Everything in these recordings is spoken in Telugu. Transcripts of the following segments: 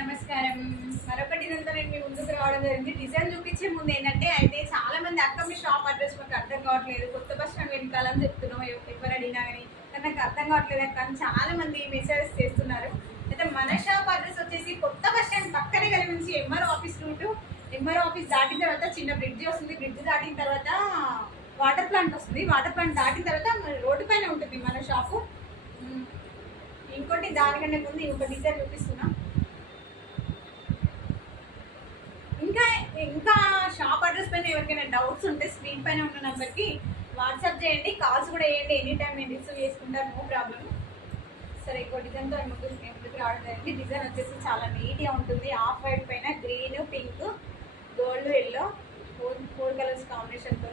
నమస్కారం. మరొక డిజైన్తో నేను మీ ముందుకు రావడం జరిగింది. డిజైన్ చూపించే ముందు ఏంటంటే అయితే చాలా మంది అక్క మీ షాప్ అడ్రస్ మాకు అర్థం కావట్లేదు, కొత్త బస్ స్టాండ్ వెనకాలని చెప్తున్నాం, ఎవరు అడిగినా కానీ నాకు అర్థం కావట్లేదు అక్క అని చాలా మంది మెసేజెస్ చేస్తున్నారు. అయితే మన షాప్ అడ్రస్ వచ్చేసి కొత్త బస్ స్టాండ్ పక్కనే కలిగి నుంచి MR office route. MR office దాటిన తర్వాత చిన్న బ్రిడ్జ్ వస్తుంది. బ్రిడ్జ్ దాటిన తర్వాత వాటర్ ప్లాంట్ వస్తుంది. వాటర్ ప్లాంట్ దాటిన తర్వాత రోడ్డు పైన ఉంటుంది మన షాపు. ఇంకోటి దానికంటే ముందు ఇంకొక డిజైన్ చూపిస్తున్నా. ఇంకా ఇంకా షాప్ అడ్రస్ పైన ఎవరికైనా డౌట్స్ ఉంటే స్క్రీన్ పైన ఉన్న నెంబర్కి వాట్సాప్ చేయండి, కాల్స్ కూడా వేయండి. ఎనీ టైం నేను రిసీవ్ చేసుకుంటాను, నో ప్రాబ్లం. సరే, ఇంకో డిజైన్తో ముందుకు రావడం జరిగింది. డిజైన్ వచ్చేసి చాలా నీట్గా ఉంటుంది. ఆఫ్ వైట్ పైన green, pink, gold, yellow four colours కాంబినేషన్తో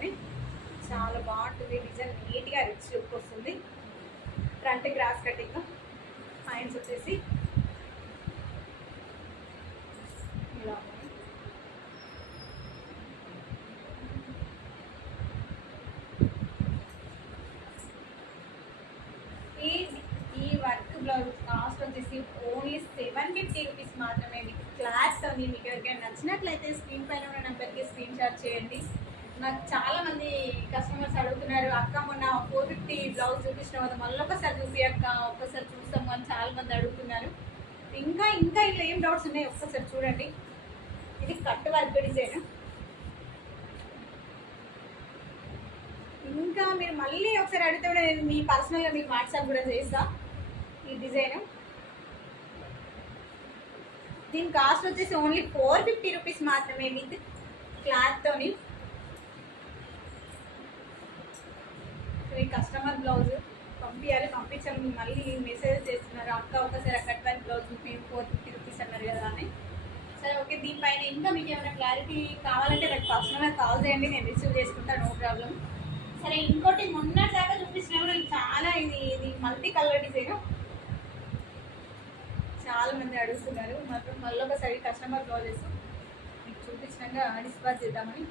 చాలా బాగుంటుంది. డిజైన్ నీట్గా రిచ్ లుక్ వస్తుంది. ఫ్రంట్ గ్రాస్ కటింగ్, హ్యాండ్స్ వచ్చేసి ఇలా ఈ వర్క్ బ్లౌజ్ కాస్ట్ వచ్చేసి ఓన్లీ 750 రూపీస్ మాత్రమే. మీకు క్లాత్ ఉంది. మీకు ఎవరికైనా నచ్చినట్లయితే స్క్రీన్ పైన ఉన్న నెంబర్కి స్క్రీన్ షాట్ చేయండి. నాకు చాలా మంది కస్టమర్స్ అడుగుతున్నారు, అక్క మొన్న 450 బ్లౌజ్ చూపించిన కదా, మళ్ళీ ఒకసారి చూపి అక్క, ఒక్కసారి చూస్తాము అని చాలా మంది అడుగుతున్నారు. ఇంకా ఇంకా ఇలా ఏం డౌట్స్ ఉన్నాయి ఒక్కసారి చూడండి. ఇది కట్ వర్క్ డిజైన్. ఇంకా మీరు మళ్ళీ ఒకసారి అడిగితే కూడా నేను మీ పర్సనల్గా మీకు వాట్సాప్ కూడా చేస్తా. ఈ డిజైన్ దీని కాస్ట్ వచ్చేసి ఓన్లీ 450 రూపీస్ మాత్రమే విత్ క్లాత్తోని. ఈ కస్టమర్ బ్లౌజ్ పంపించాలి మీరు మళ్ళీ మెసేజ్ చేస్తున్నారు, అక్క ఒకసారి కట్ వర్క్ బ్లౌజ్ 450 రూపీస్ అన్నారు కదా అని. సరే, ఓకే. దీనిపైన ఇంకా మీకు ఏమైనా క్లారిటీ కావాలంటే నాకు పర్సనల్గా కాల్ చేయండి, నేను రిసీవ్ చేసుకుంటాను, నో ప్రాబ్లం. సరే, ఇంకోటి మొన్నటి దాకా చూపించిన కూడా చాలా ఇది మల్టీ కలర్ డిజైన్. చాలా మంది అడుగుతున్నారు. మాత్రం మళ్ళీ ఒకసారి కస్టమర్ బ్లౌజెస్ మీకు చూపించినాక డిస్పాచ్ చేద్దామని.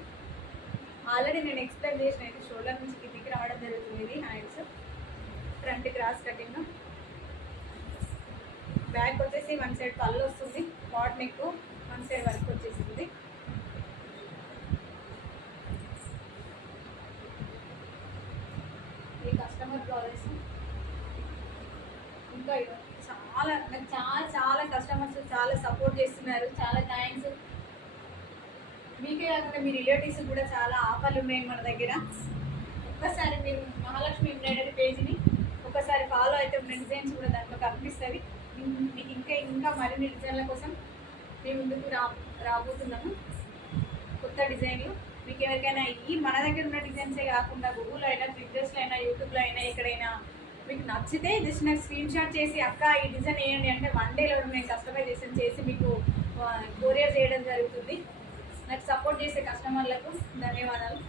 ఆల్రెడీ నేను ఎక్స్ప్లెయిన్ చేసిన. అయితే షోల్డర్ నుంచి కిందికి రావడం జరుగుతుంది. ఇది hands, front cross cutting, back వచ్చేసి వన్ సైడ్ పళ్ళు వస్తుంది, boat neck, one side work వచ్చేసింది. ఈ కస్టమర్ బ్లౌజెస్ ఇంకా నాకు చాలా కస్టమర్స్ చాలా సపోర్ట్ చేస్తున్నారు. చాలా థ్యాంక్స్. మీకే కాకుండా మీ రిలేటివ్స్ కూడా చాలా ఆఫర్లు ఉన్నాయి మన దగ్గర. ఒక్కసారి మీరు మహాలక్ష్మి ఎంబ్రాయిడరీ పేజ్ని ఒకసారి ఫాలో అయితే ఉన్న డిజైన్స్ కూడా దాంట్లో కనిపిస్తుంది. మీకు ఇంకా మరిన్ని డిజైన్ల కోసం మేము ముందుకు రాబోతున్నాము. కొత్త డిజైన్లు మీకు ఎవరికైనా మన దగ్గర ఉన్న డిజైన్సే కాకుండా గూగుల్లో అయినా, ట్విట్టర్స్లో అయినా, యూట్యూబ్లో అయినా, ఎక్కడైనా మీకు నచ్చితే జస్ట్ నాకు స్క్రీన్ షాట్ చేసి అక్క ఈ డిజైన్ వేయండి అంటే 1 డేలో మేము కస్టమైజేషన్ చేసి మీకు కొరియర్ చేయడం జరుగుతుంది. నాకు సపోర్ట్ చేసే కస్టమర్లకు ధన్యవాదాలు.